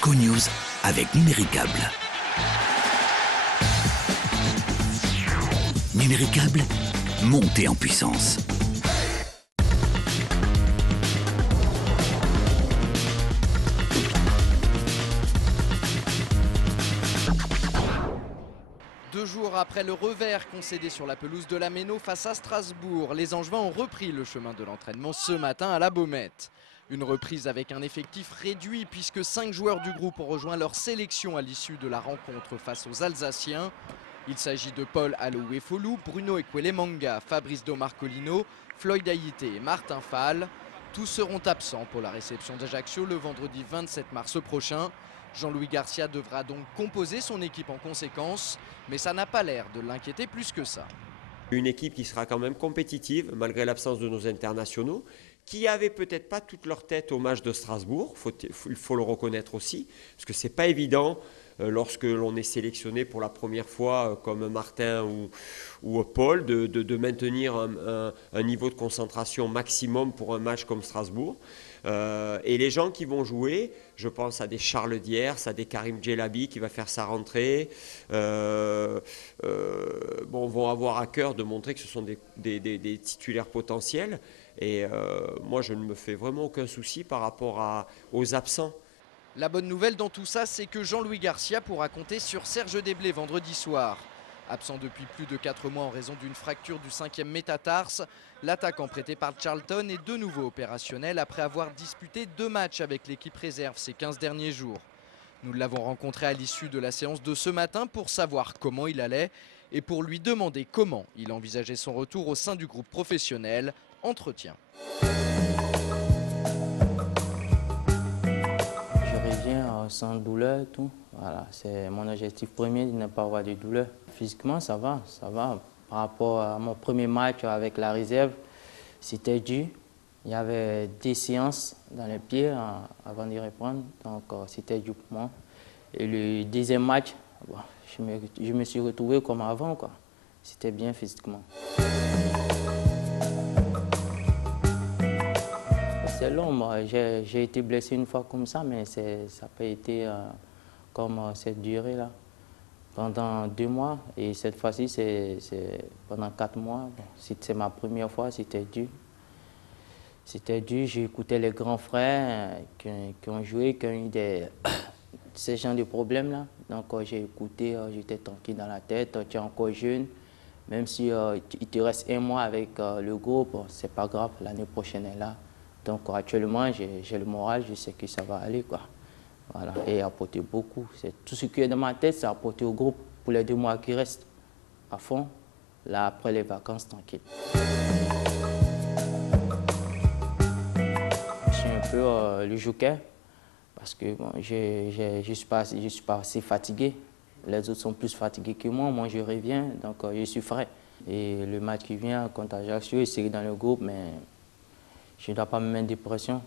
SCO News avec Numéricable. Numéricable, montez en puissance. Deux jours après le revers concédé sur la pelouse de la Méno face à Strasbourg, les Angevins ont repris le chemin de l'entraînement ce matin à la Baumette. Une reprise avec un effectif réduit puisque 5 joueurs du groupe ont rejoint leur sélection à l'issue de la rencontre face aux Alsaciens. Il s'agit de Paul Aloué-Folou, Bruno Ekwelemanga, Fabrice Domarcolino, Floyd Aïté et Martin Fall. Tous seront absents pour la réception d'Ajaccio le vendredi 27 mars prochain. Jean-Louis Garcia devra donc composer son équipe en conséquence, mais ça n'a pas l'air de l'inquiéter plus que ça. Une équipe qui sera quand même compétitive malgré l'absence de nos internationaux, qui n'avaient peut-être pas toute leur tête au match de Strasbourg, il faut le reconnaître aussi, parce que ce n'est pas évident lorsque l'on est sélectionné pour la première fois comme Martin ou Paul de maintenir un niveau de concentration maximum pour un match comme Strasbourg. Et les gens qui vont jouer, je pense à des Charles Diers, à des Karim Djelabi qui va faire sa rentrée, vont avoir à cœur de montrer que ce sont des titulaires potentiels. Et moi, je ne me fais vraiment aucun souci par rapport aux absents. La bonne nouvelle dans tout ça, c'est que Jean-Louis Garcia pourra compter sur Serge Déblé vendredi soir. Absent depuis plus de 4 mois en raison d'une fracture du 5e métatarse, l'attaquant prêté par Charlton est de nouveau opérationnel après avoir disputé 2 matchs avec l'équipe réserve ces 15 derniers jours. Nous l'avons rencontré à l'issue de la séance de ce matin pour savoir comment il allait et pour lui demander comment il envisageait son retour au sein du groupe professionnel. Entretien. Sans douleur, tout. Voilà, c'est mon objectif premier de ne pas avoir de douleur. Physiquement, ça va. Par rapport à mon premier match avec la réserve, c'était dur. Il y avait des séances dans les pieds avant d'y reprendre, donc c'était dur pour moi. Et le deuxième match, je me suis retrouvé comme avant, quoi. C'était bien physiquement. C'est long, moi. J'ai été blessé une fois comme ça, mais ça n'a pas été comme cette durée-là. Pendant 2 mois, et cette fois-ci, c'est pendant 4 mois. Bon, c'est ma première fois, c'était dur. C'était dur, j'ai écouté les grands frères qui ont joué, qui ont eu ces genres de problèmes-là. Donc j'ai écouté, j'étais tranquille dans la tête, tu es encore jeune. Même si il te reste 1 mois avec le groupe, c'est pas grave, l'année prochaine est là. Donc actuellement, j'ai le moral, je sais que ça va aller, quoi. Voilà, et apporter beaucoup. Tout ce qui est dans ma tête, c'est apporter au groupe pour les 2 mois qui restent à fond. Là, après les vacances, tranquille. Je suis un peu le joker parce que bon, je ne suis pas assez fatigué. Les autres sont plus fatigués que moi. Moi, je reviens, donc je suis frais. Et le match qui vient contre Ajaccio, c'est dans le groupe, mais je ne dois pas me mettre de pression.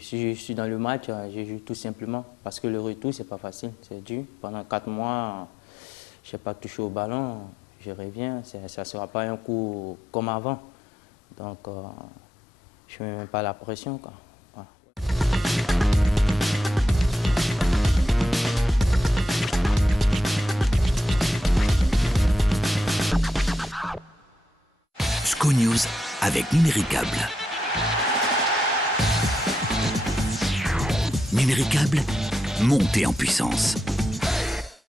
Si je suis dans le match, je joue tout simplement. Parce que le retour, ce n'est pas facile, c'est dur. Pendant 4 mois, je n'ai pas touché au ballon. Je reviens, ça ne sera pas un coup comme avant. Donc, je ne mets même pas la pression, quoi. Voilà. SCO News avec Numéricable. Numéricable, montez en puissance.